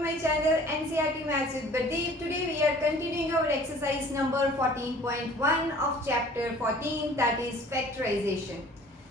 to my channel NCERT Maths with Pradeep. Today we are continuing our exercise number 14.1 of chapter 14, that is factorization.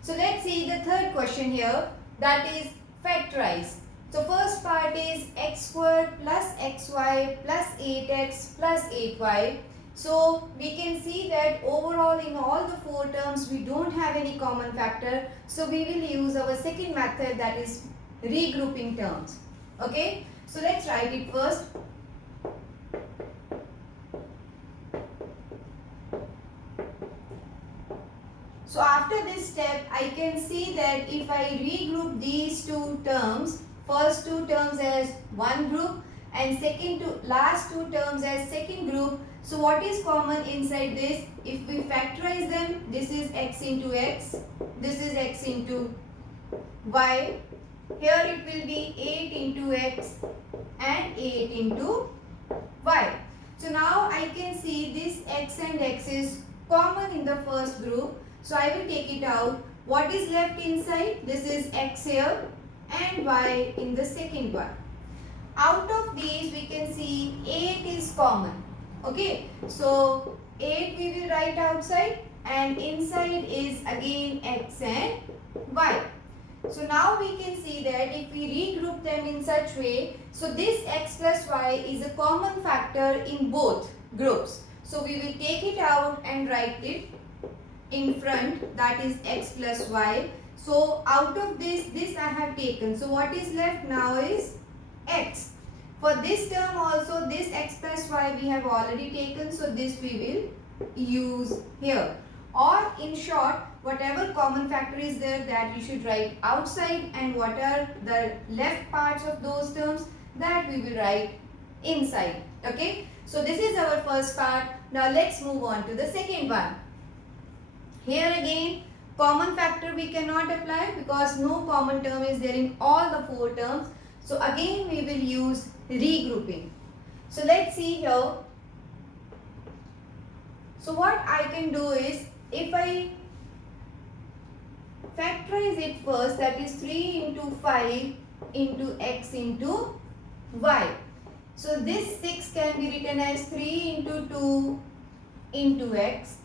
So let's see the third question here, that is factorize. So first part is x squared plus xy plus 8x plus 8y. So we can see that overall in all the four terms we don't have any common factor. So we will use our second method, that is regrouping terms. Okay, so let's write it first. So after this step, I can see that if I regroup these two terms, first two terms as one group and last two terms as second group. So what is common inside this? If we factorize them, this is x into x, this is x into y. Here it will be 8 into x and 8 into y. So now I can see this x and x is common in the first group. So I will take it out. What is left inside? This is x here and y in the second one. Out of these we can see 8 is common. Okay. So 8 we will write outside and inside is again x and y. So now we can see that if we regroup them in such way, so this x plus y is a common factor in both groups. So we will take it out and write it in front, that is x plus y. So out of this I have taken. So what is left now is x. For this term also, this x plus y we have already taken. So this we will use here. Or in short, whatever common factor is there, that you should write outside, and what are the left parts of those terms, that we will write inside. Okay. So this is our first part. Now let's move on to the second one. Here again, common factor we cannot apply because no common term is there in all the four terms. So again we will use regrouping. So let's see here. So what I can do is, if I factorize it first, that is 3 into 5 into x into y. So this 6 can be written as 3 into 2 into x.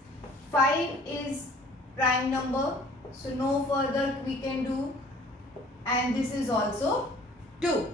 5 is prime number, so no further we can do, and this is also 2.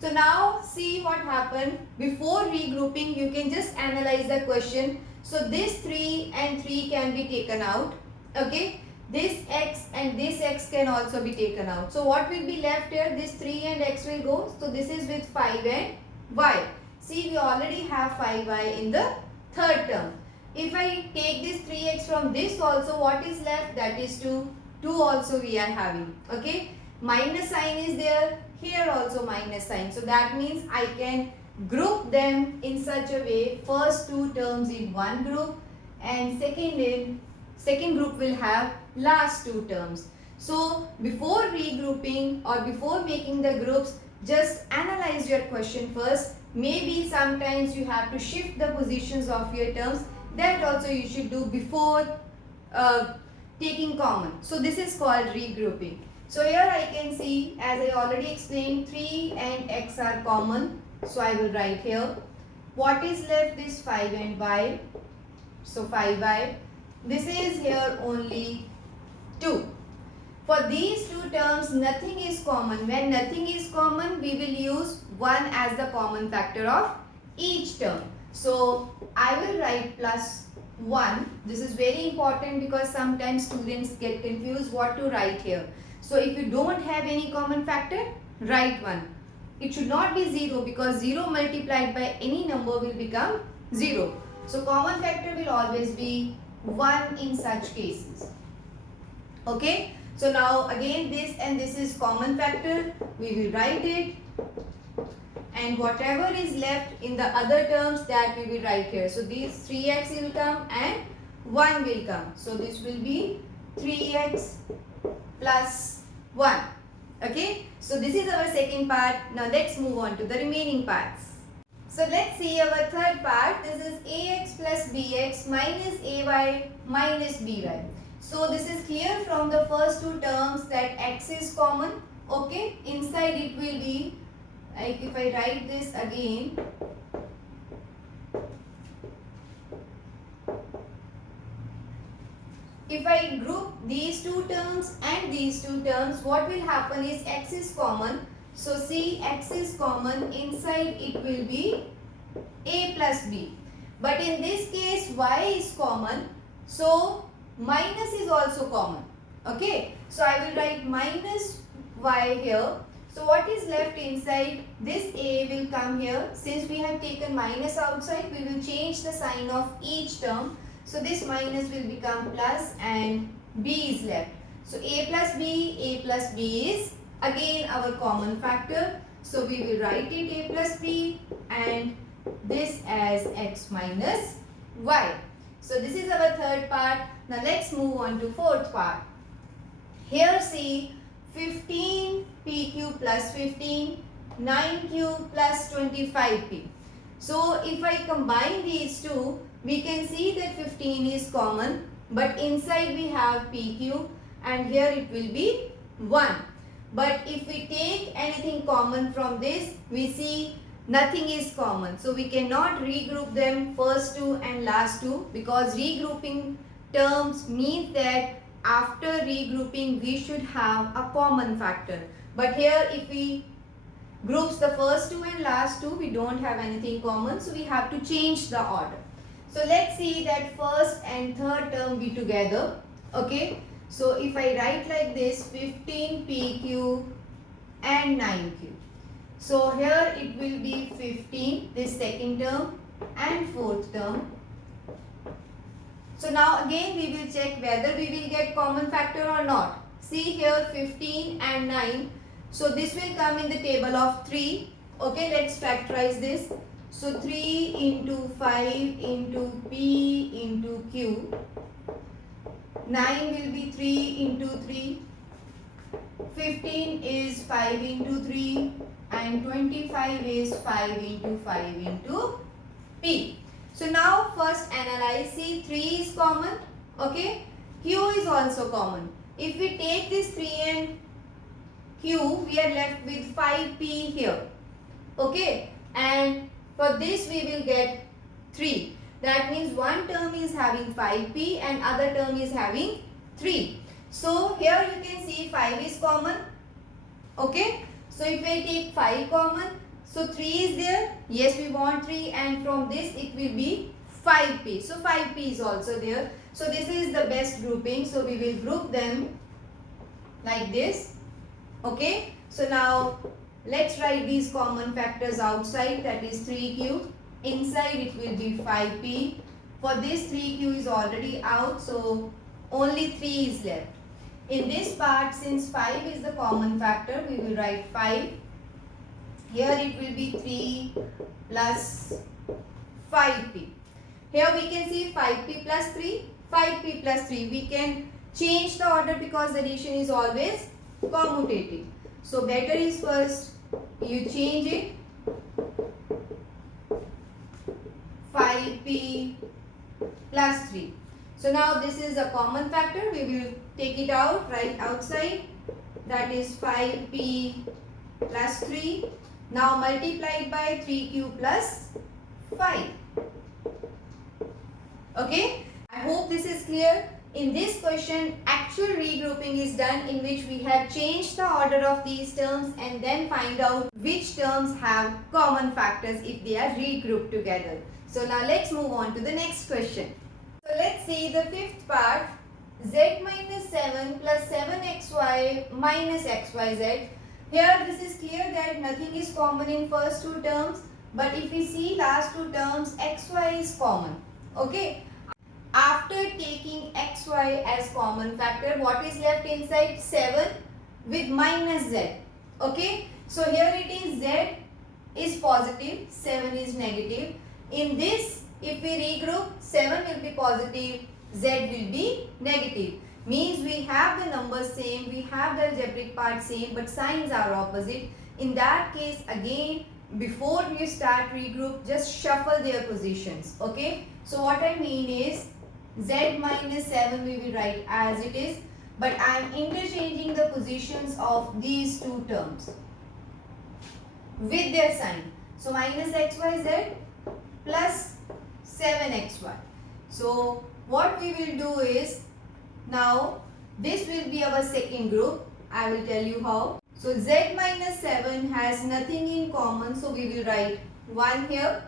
So now see what happened. Before regrouping, you can just analyze the question. So this 3 and 3 can be taken out. Okay. This x and this x can also be taken out. So what will be left here? This 3 and x will go. So this is with 5 and y. See, we already have 5y in the third term. If I take this 3x from this also, what is left? That is 2. 2 also we are having. Okay. Minus sign is there. Here also minus sign. So that means I can group them in such a way, first two terms in one group and second group will have last two terms. So before regrouping or before making the groups, just analyze your question first. Maybe sometimes you have to shift the positions of your terms. That also you should do before taking common. So this is called regrouping. So here I can see, as I already explained, 3 and x are common. So I will write here. What is left is 5 and y. So 5y. This is here only 2. For these two terms, nothing is common. When nothing is common, we will use 1 as the common factor of each term. So I will write plus 1. This is very important because sometimes students get confused what to write here. So if you don't have any common factor, write 1. It should not be 0 because 0 multiplied by any number will become 0. So common factor will always be 1 in such cases. Okay. So now again this and this is common factor. We will write it. And whatever is left in the other terms, that we will write here. So these 3x will come and 1 will come. So this will be 3x plus 1. Okay. So this is our second part. Now let's move on to the remaining parts. So let's see our third part. This is ax plus bx minus ay minus by. So this is clear from the first two terms that x is common. Okay. Inside it will be Like if I write this again, if I group these two terms and these two terms, what will happen is x is common. So see, x is common, inside it will be a plus b. But in this case, y is common, so minus is also common. Okay, so I will write minus y here. So what is left inside? This a will come here. Since we have taken minus outside, we will change the sign of each term. So this minus will become plus and b is left. So a plus b is again our common factor. So we will write it a plus b and this as x minus y. So this is our third part. Now let's move on to fourth part. Here see 15 pq plus 15, 9q plus 25p. So if I combine these two, we can see that 15 is common, but inside we have pq and here it will be 1. But if we take anything common from this, we see nothing is common. So we cannot regroup them first two and last two, because regrouping terms means that after regrouping we should have a common factor. But here if we groups the first two and last two, we don't have anything common, so we have to change the order. So let's see that first and third term be together. Okay, so if I write like this, 15pq and 9q. So here it will be 15, this second term, and fourth term. So now again we will check whether we will get common factor or not. See here 15 and 9. So this will come in the table of 3. Okay, let's factorize this. So 3 into 5 into p into q. 9 will be 3 into 3. 15 is 5 into 3 and 25 is 5 into 5 into p. So now first analyze. See, 3 is common. Okay, q is also common. If we take this 3 and q, we are left with 5p here. Okay, and for this we will get 3. That means one term is having 5p and other term is having 3. So here you can see 5 is common. Okay, so if I take 5 common, so 3 is there. Yes, we want 3, and from this it will be 5p. So 5p is also there. So this is the best grouping. So we will group them like this. Okay, so now let's write these common factors outside, that is 3q. Inside it will be 5p. For this 3q is already out, so only 3 is left. In this part, since 5 is the common factor, we will write 5. Here it will be 3 plus 5p. Here we can see 5p plus 3, 5p plus 3. We can change the order because addition is always commutative. So better is first you change it. 5p plus 3. So now this is a common factor. We will take it out right outside. That is 5p plus 3. Now multiplied by 3q plus 5. Okay, I hope this is clear. In this question, actual regrouping is done, in which we have changed the order of these terms and then find out which terms have common factors if they are regrouped together. So now let's move on to the next question. So let's see the fifth part. Z minus 7 plus 7xy minus xyz. Here this is clear that nothing is common in first two terms, but if we see last two terms, xy is common. Okay. After taking xy as common factor, what is left inside? 7 with minus z. Okay. So here it is, z is positive, 7 is negative. In this, if we regroup, 7 will be positive, z will be negative. Means we have the numbers same, we have the algebraic part same, but signs are opposite. In that case, again, before you start regroup, just shuffle their positions. Okay. So what I mean is, z minus 7 we will write as it is, but I am interchanging the positions of these two terms. with their sign. So minus xyz plus 7xy. So what we will do is, now this will be our second group. I will tell you how. So z minus 7 has nothing in common, so we will write 1 here.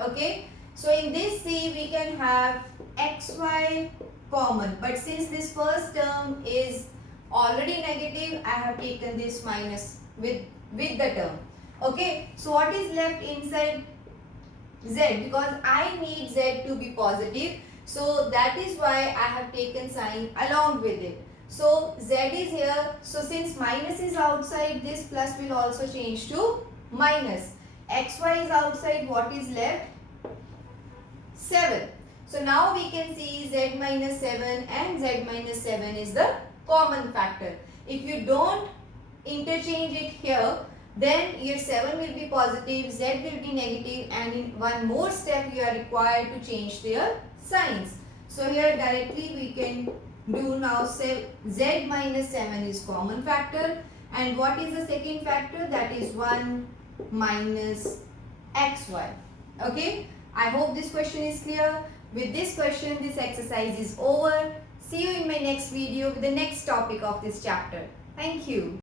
Okay. So in this C we can have xy common, but since this first term is already negative, I have taken this minus with the term. Okay. So what is left inside z? Because I need z to be positive, so that is why I have taken sign along with it. So z is here. So since minus is outside, this plus will also change to minus. Xy is outside, what is left? 7. So now we can see z minus 7 and z minus 7 is the common factor. If you don't interchange it here, then your 7 will be positive, z will be negative, and in one more step you are required to change their signs. So here directly we can do now, say z minus 7 is common factor, and what is the second factor? That is 1 minus xy. Okay. I hope this question is clear. With this question, this exercise is over. See you in my next video with the next topic of this chapter. Thank you.